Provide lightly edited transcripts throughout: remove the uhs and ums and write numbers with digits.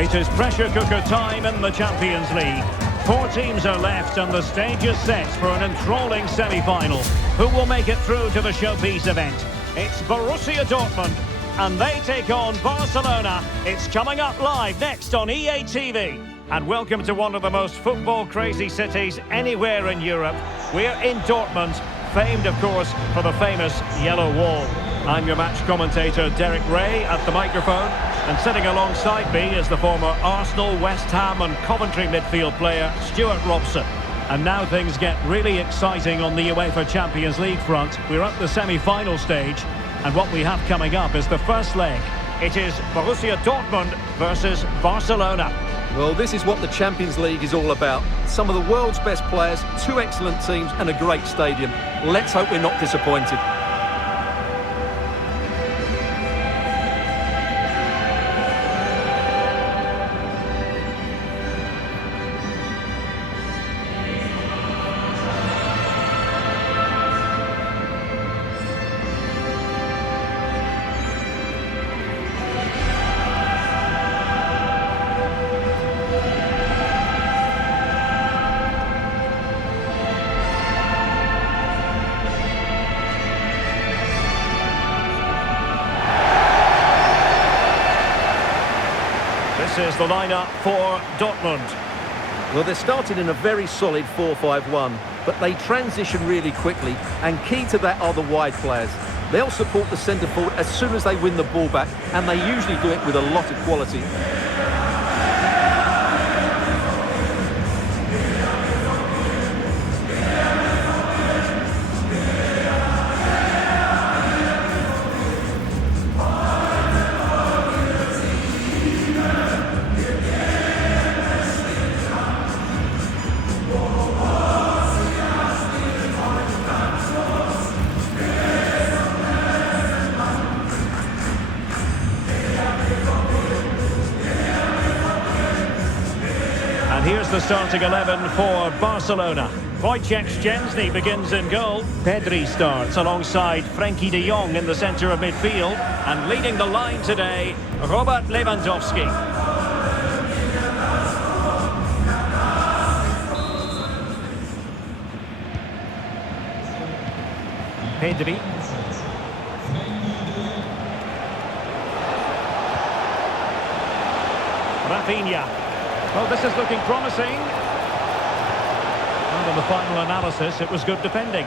It is pressure cooker time in the Champions League. 4 teams are left and the stage is set for an enthralling semi-final. Who will make it through to the showpiece event? It's Borussia Dortmund and they take on Barcelona. It's coming up live next on EA TV. And welcome to one of the most football-crazy cities anywhere in Europe. We're in Dortmund, famed, of course, for the famous Yellow Wall. I'm your match commentator, Derek Ray, at the microphone. And sitting alongside me is the former Arsenal, West Ham and Coventry midfield player, Stuart Robson. And now things get really exciting on the UEFA Champions League front. We're at the semi-final stage. And what we have coming up is the first leg. It is Borussia Dortmund versus Barcelona. Well, this is what the Champions League is all about. Some of the world's best players, 2 excellent teams and a great stadium. Let's hope we're not disappointed. This is the lineup for Dortmund. Well, they're starting in a very solid 4-5-1, but they transition really quickly, and key to that are the wide players. They'll support the centre forward as soon as they win the ball back, and they usually do it with a lot of quality. And here's the starting 11 for Barcelona. Wojciech Szczęsny begins in goal. Pedri starts alongside Frenkie de Jong in the centre of midfield. And leading the line today, Robert Lewandowski. Pedri. Rafinha. Well, this is looking promising. And in the final analysis, it was good defending.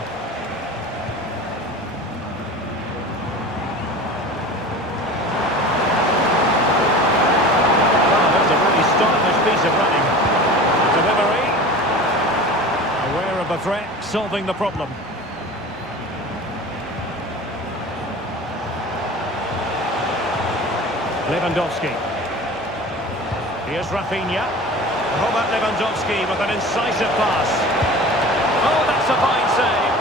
Well, that's a really stylish piece of running. Delivery. Aware of the threat, solving the problem. Lewandowski. Here's Rafinha. Robert Lewandowski with an incisive pass. Oh, that's a fine save.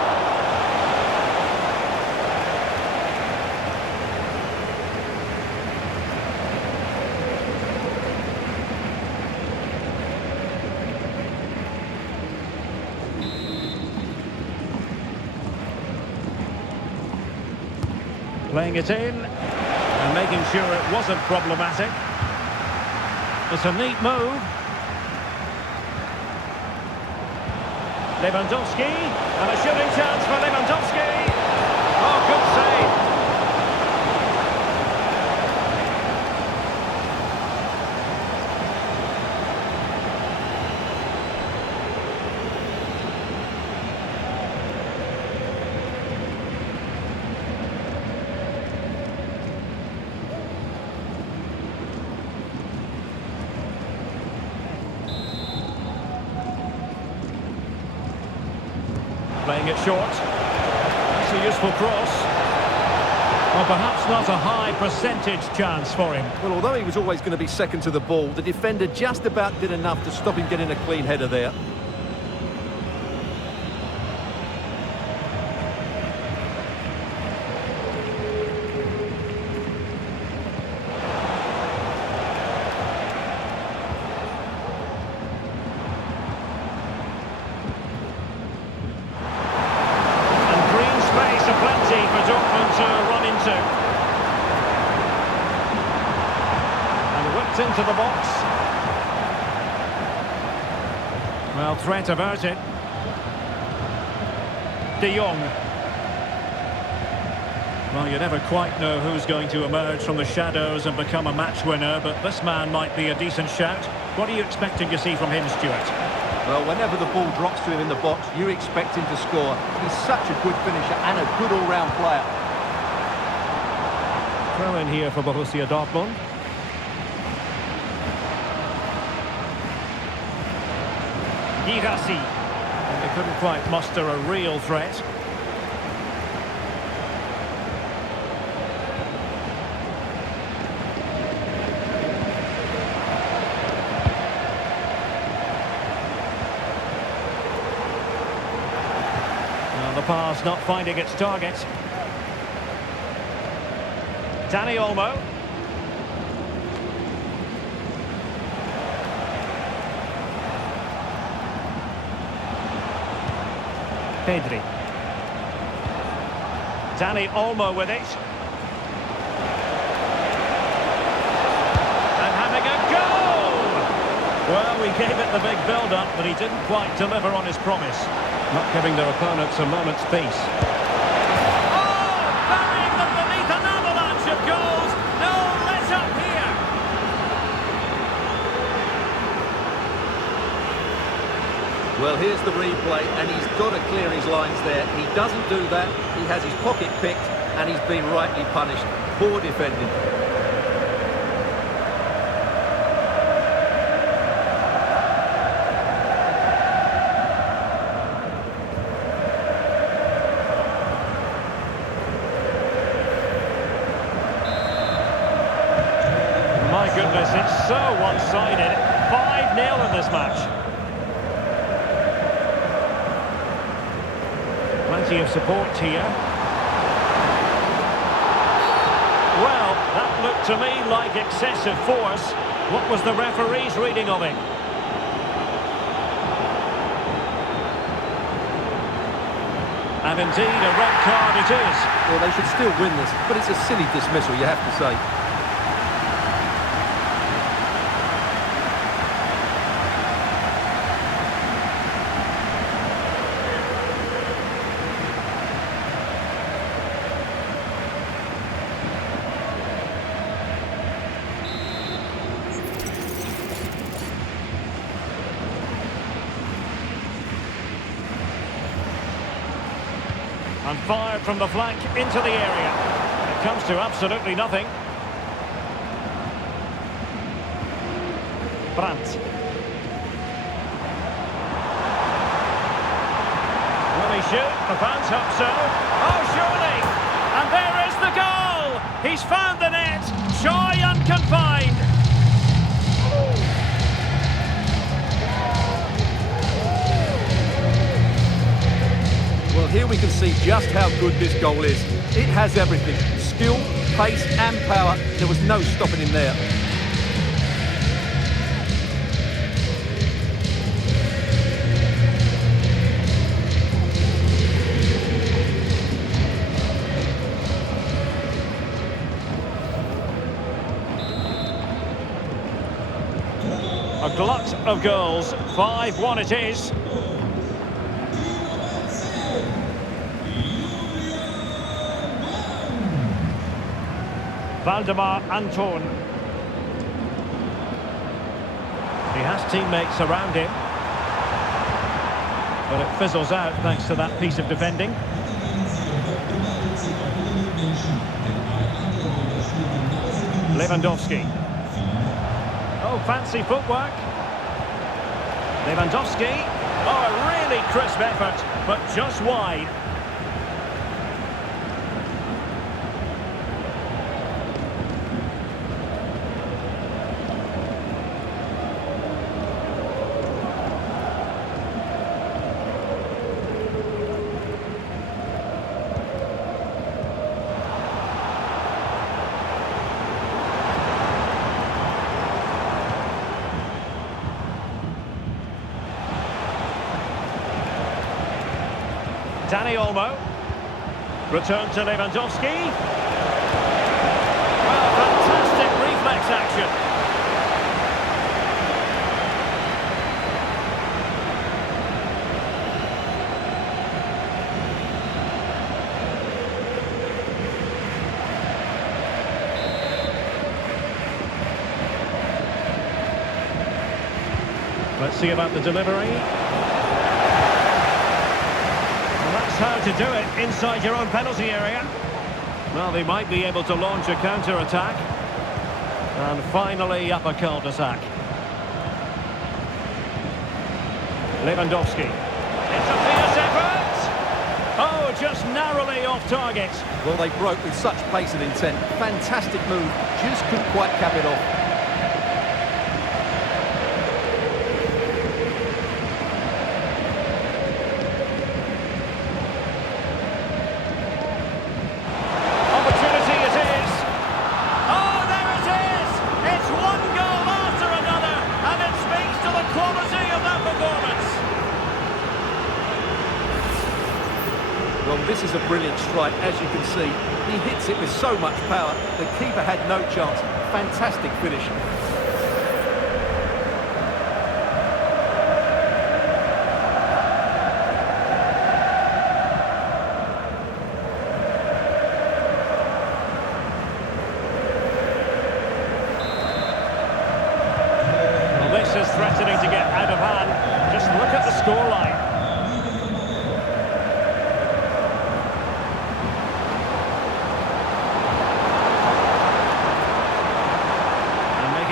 Playing it in and making sure it wasn't problematic. It's a neat move. Lewandowski, and a shooting chance for Lewandowski. Oh, good save. Playing it short. That's a useful cross. Well, perhaps not a high percentage chance for him. Well, although he was always going to be second to the ball, the defender just about did enough to stop him getting a clean header there. for Dortmund to run into. And with Cuts into the box. Well, threat averted. De Jong. Well, you never quite know who's going to emerge from the shadows and become a match winner, but this man might be a decent shout. What are you expecting to see from him, Stuart? Well, whenever the ball drops to him in the box, you expect him to score. He's such a good finisher and a good all-round player. Throw in here for Borussia Dortmund. Girassi. And they couldn't quite muster a real threat. Well, the pass not finding its target. Dani Olmo. Pedri. Dani Olmo with it. And having a go! Well, we gave it the big build-up, but he didn't quite deliver on his promise. Not giving their opponents a moment's peace. Oh! Burying them beneath an avalanche of goals! No let-up here! Well, here's the replay, and he's got to clear his lines there. He doesn't do that. He has his pocket picked, and he's been rightly punished. Poor defending. My goodness, it's so one-sided. 5-0 in this match. Plenty of support here. Well, that looked to me like excessive force. What was the referee's reading of it? And indeed, a red card it is. Well, they should still win this, but it's a silly dismissal, you have to say. And fired from the flank into the area. It comes to absolutely nothing. Brandt. Will he shoot? The fans hope so. Oh, surely! And there is the goal! He's found the net. Joy unconfined. Well, here we can see just how good this goal is. It has everything. Skill, pace and power. There was no stopping him there. A glut of goals. 5-1 it is. Valdemar Anton. He has teammates around him, but it fizzles out thanks to that piece of defending. Lewandowski. Oh, fancy footwork. Lewandowski. Oh, a really crisp effort, but just wide. Dani Olmo. Return to Lewandowski. Well, fantastic reflex action. Let's see about the delivery. Well, that's how to do it inside your own penalty area. Well, they might be able to launch a counter-attack. And finally, up a cul-de-sac. Lewandowski. It's a fierce effort! Oh, just narrowly off target. Well, they broke with such pace and intent. Fantastic move. Just couldn't quite cap it off. Opportunity it is. Oh, there it is! It's one goal after another, and it speaks to the quality of that performance. Well, this is a brilliant strike, as you can see. He hits it with so much power. The keeper had no chance. Fantastic finish. Well, this is threatening to get out of hand. Just look at the scoreline.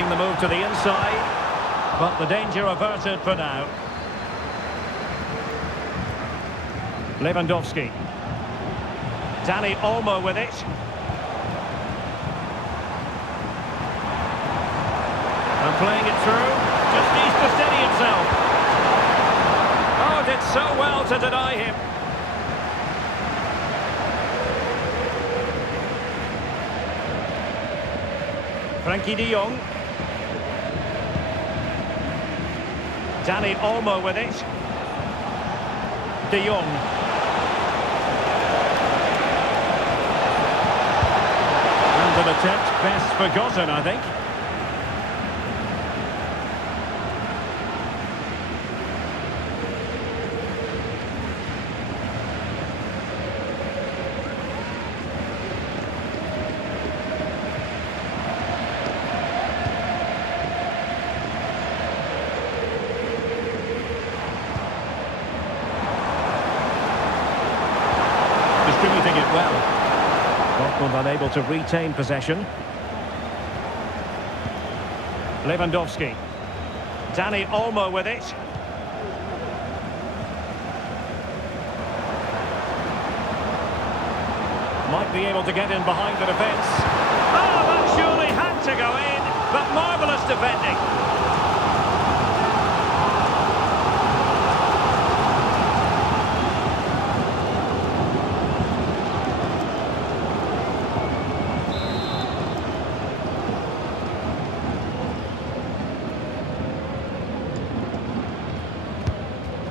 The move to the inside, but the danger averted for now. Lewandowski. Dani Olmo with it. And playing it through, just needs to steady himself. Oh, did so well to deny him. Frankie de Jong. Dani Olmo with it. De Jong. And an attempt best forgotten, I think. Distributing it well. Dortmund unable to retain possession. Lewandowski. Dani Olmo with it. Might be able to get in behind the defence. Oh, that surely had to go in, but marvellous defending.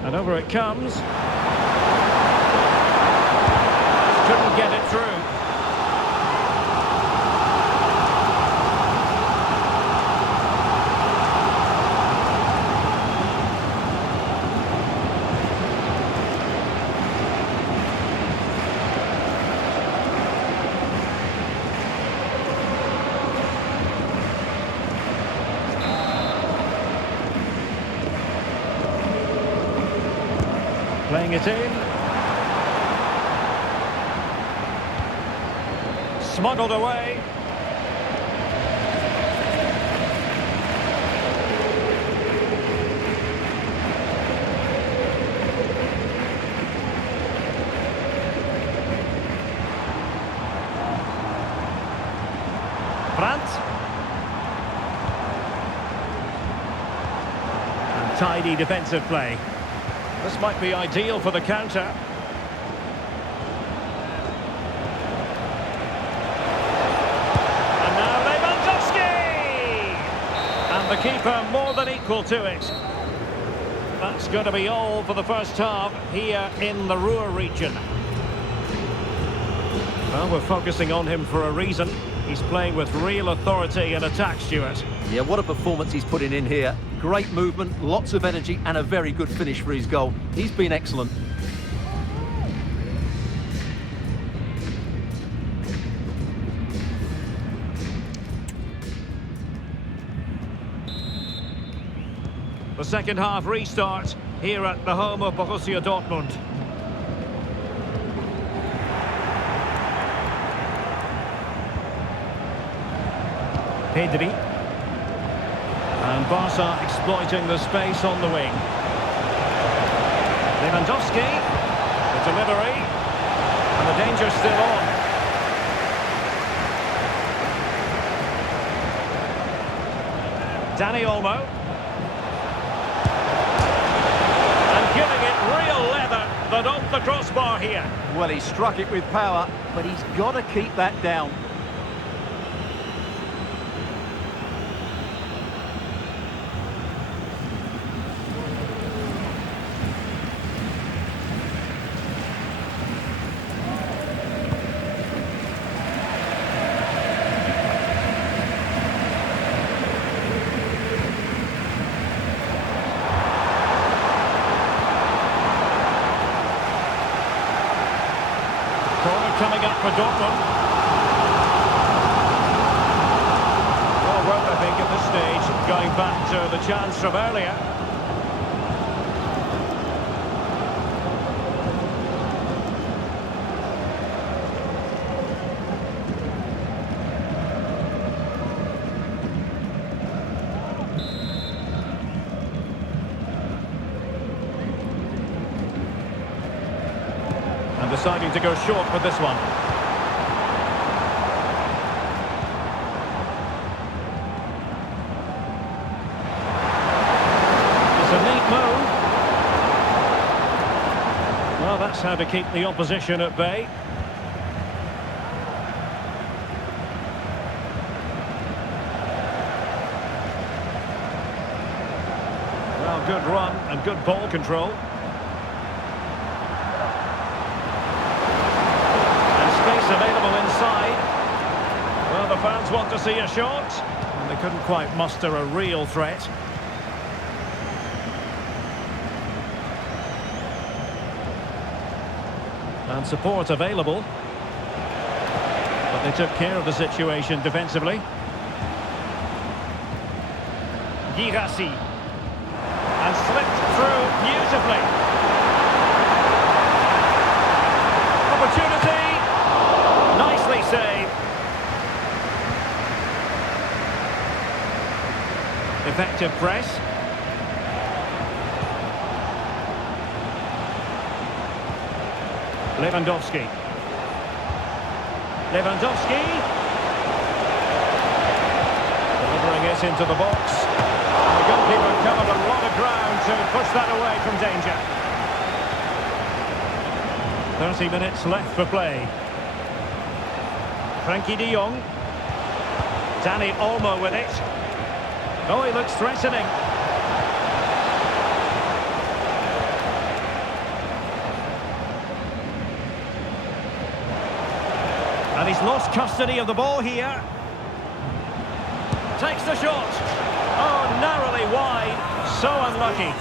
And over it comes. Couldn't get it through. Playing it in. Smuggled away. Brandt. And tidy defensive play. This might be ideal for the counter. And now Lewandowski! And the keeper more than equal to it. That's going to be all for the first half here in the Ruhr region. Well, we're focusing on him for a reason. He's playing with real authority and attack, Stuart. Yeah, what a performance he's putting in here. Great movement, lots of energy, and a very good finish for his goal. He's been excellent. The second half restart here at the home of Borussia Dortmund. Pedri. And Barca exploiting the space on the wing. Lewandowski. The delivery. And the danger's still on. Dani Olmo. And giving it real leather, but off the crossbar here. Well, he struck it with power, but he's got to keep that down. Corner coming up for Dortmund. Well, I think, at this stage, going back to the chance from earlier. Deciding to go short with this one. It's a neat move. Well, that's how to keep the opposition at bay. Well, good run and good ball control. Available inside. Well, the fans want to see a shot. And they couldn't quite muster a real threat. And support available. But they took care of the situation defensively. Girassi. And slipped through beautifully. Opportunity. Nicely saved. Effective press. Lewandowski. Lewandowski. Delivering it into the box. The goalkeeper covered a lot of ground to push that away from danger. 30 minutes left for play. Frankie de Jong. Dani Olmo with it. Oh, he looks threatening. And he's lost custody of the ball here. Takes the shot. Oh, narrowly wide. So unlucky.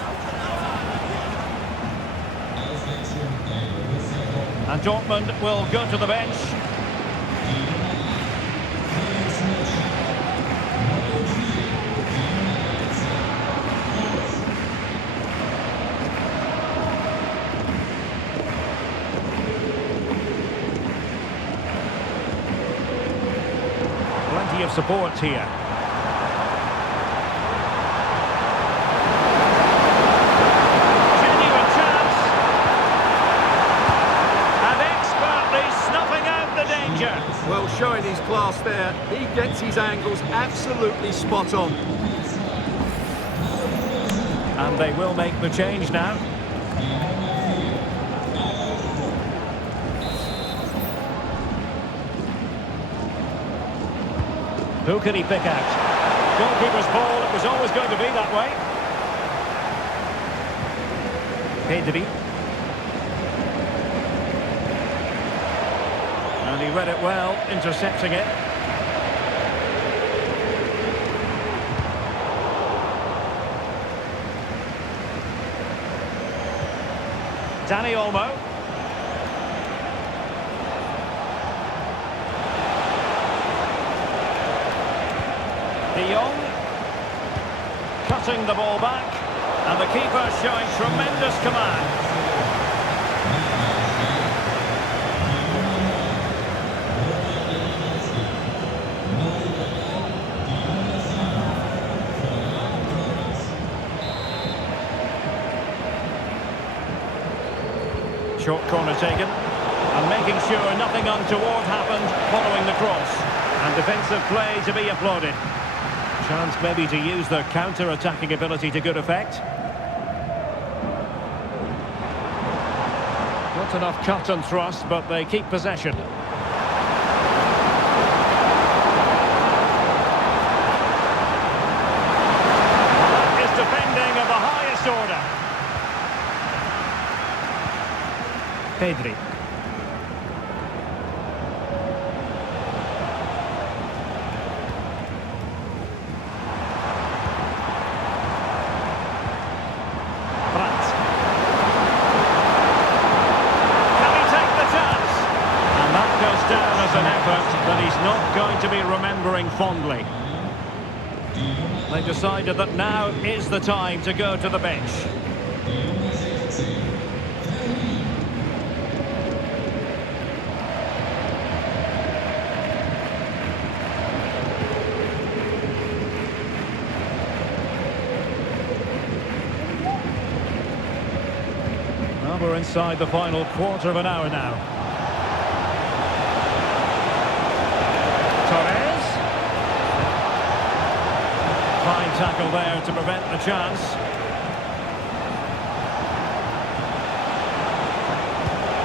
And Dortmund will go to the bench. Plenty of support here. Genuine chance. And expertly snuffing out the danger. Well, showing his class there. He gets his angles absolutely spot on. And they will make the change now. Who can he pick out? Goalkeeper's ball, it was always going to be that way. Pedri. And he read it well, intercepting it. Dani Olmo. De Jong. Cutting the ball back. And the keeper showing tremendous command. Short corner taken, and making sure nothing untoward happened following the cross. And defensive play to be applauded. Chance maybe to use their counter-attacking ability to good effect. Not enough cut and thrust, but they keep possession. That is defending of the highest order. Pedri. Down as an effort that he's not going to be remembering fondly. They decided that now is the time to go to the bench. Well, we're inside the final quarter of an hour now. Fine tackle there to prevent the chance.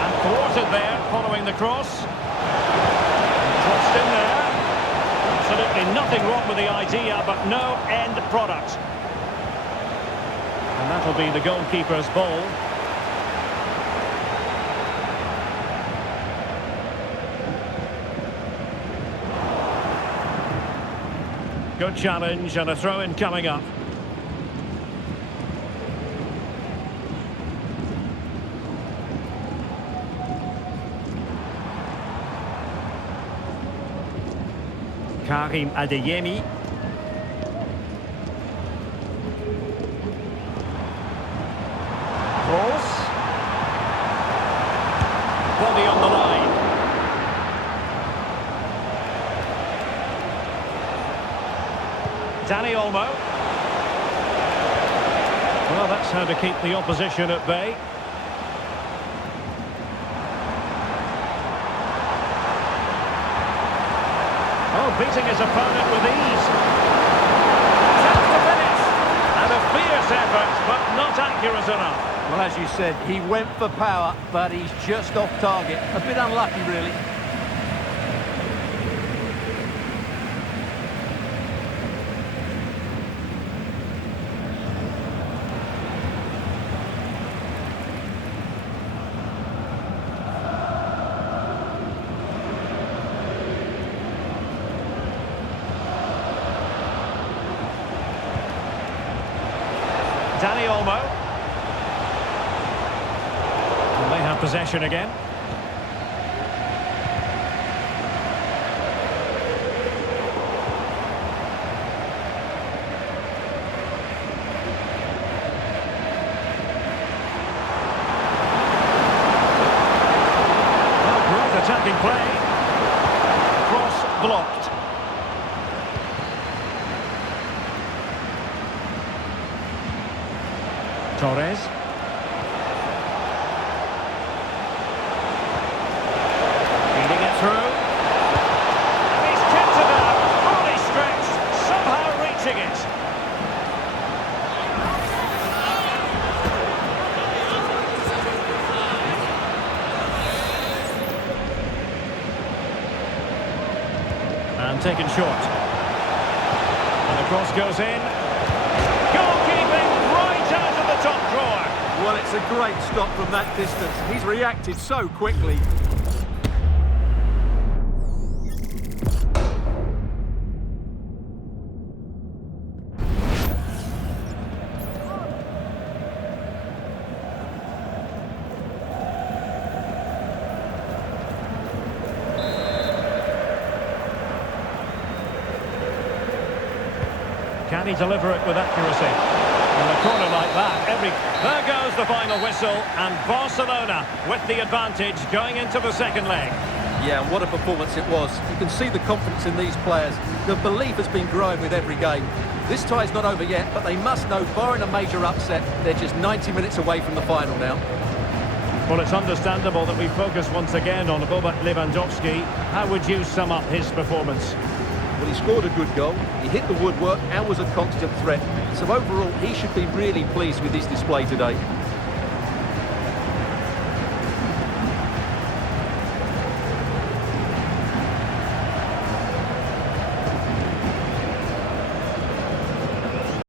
And thwarted there following the cross. Crossed in there. Absolutely nothing wrong with the idea, but no end product. And that'll be the goalkeeper's ball. Good challenge and a throw-in coming up. Karim Adeyemi. Cross. Body on the line. Dani Olmo. Well, that's how to keep the opposition at bay. Oh, beating his opponent with ease. Chance to finish. And a fierce effort, but not accurate enough. Well, as you said, he went for power, but he's just off target. A bit unlucky, really. Dani Olmo. And they have possession again. Well, great attacking play. Cross blocked. Torres. Feeding it through. And he's kept it up, fully stretched, somehow reaching it. And taken short. And the cross goes in. Top drawer. Well, it's a great stop from that distance. He's reacted so quickly. Can he deliver it with accuracy? And a corner like that, there goes the final whistle, and Barcelona with the advantage going into the second leg. Yeah, and what a performance it was. You can see the confidence in these players. The belief has been growing with every game. This tie's not over yet, but they must know, barring a major upset, they're just 90 minutes away from the final now. Well, it's understandable that we focus once again on Robert Lewandowski. How would you sum up his performance? Well, he scored a good goal, he hit the woodwork and was a constant threat. So overall, he should be really pleased with his display today.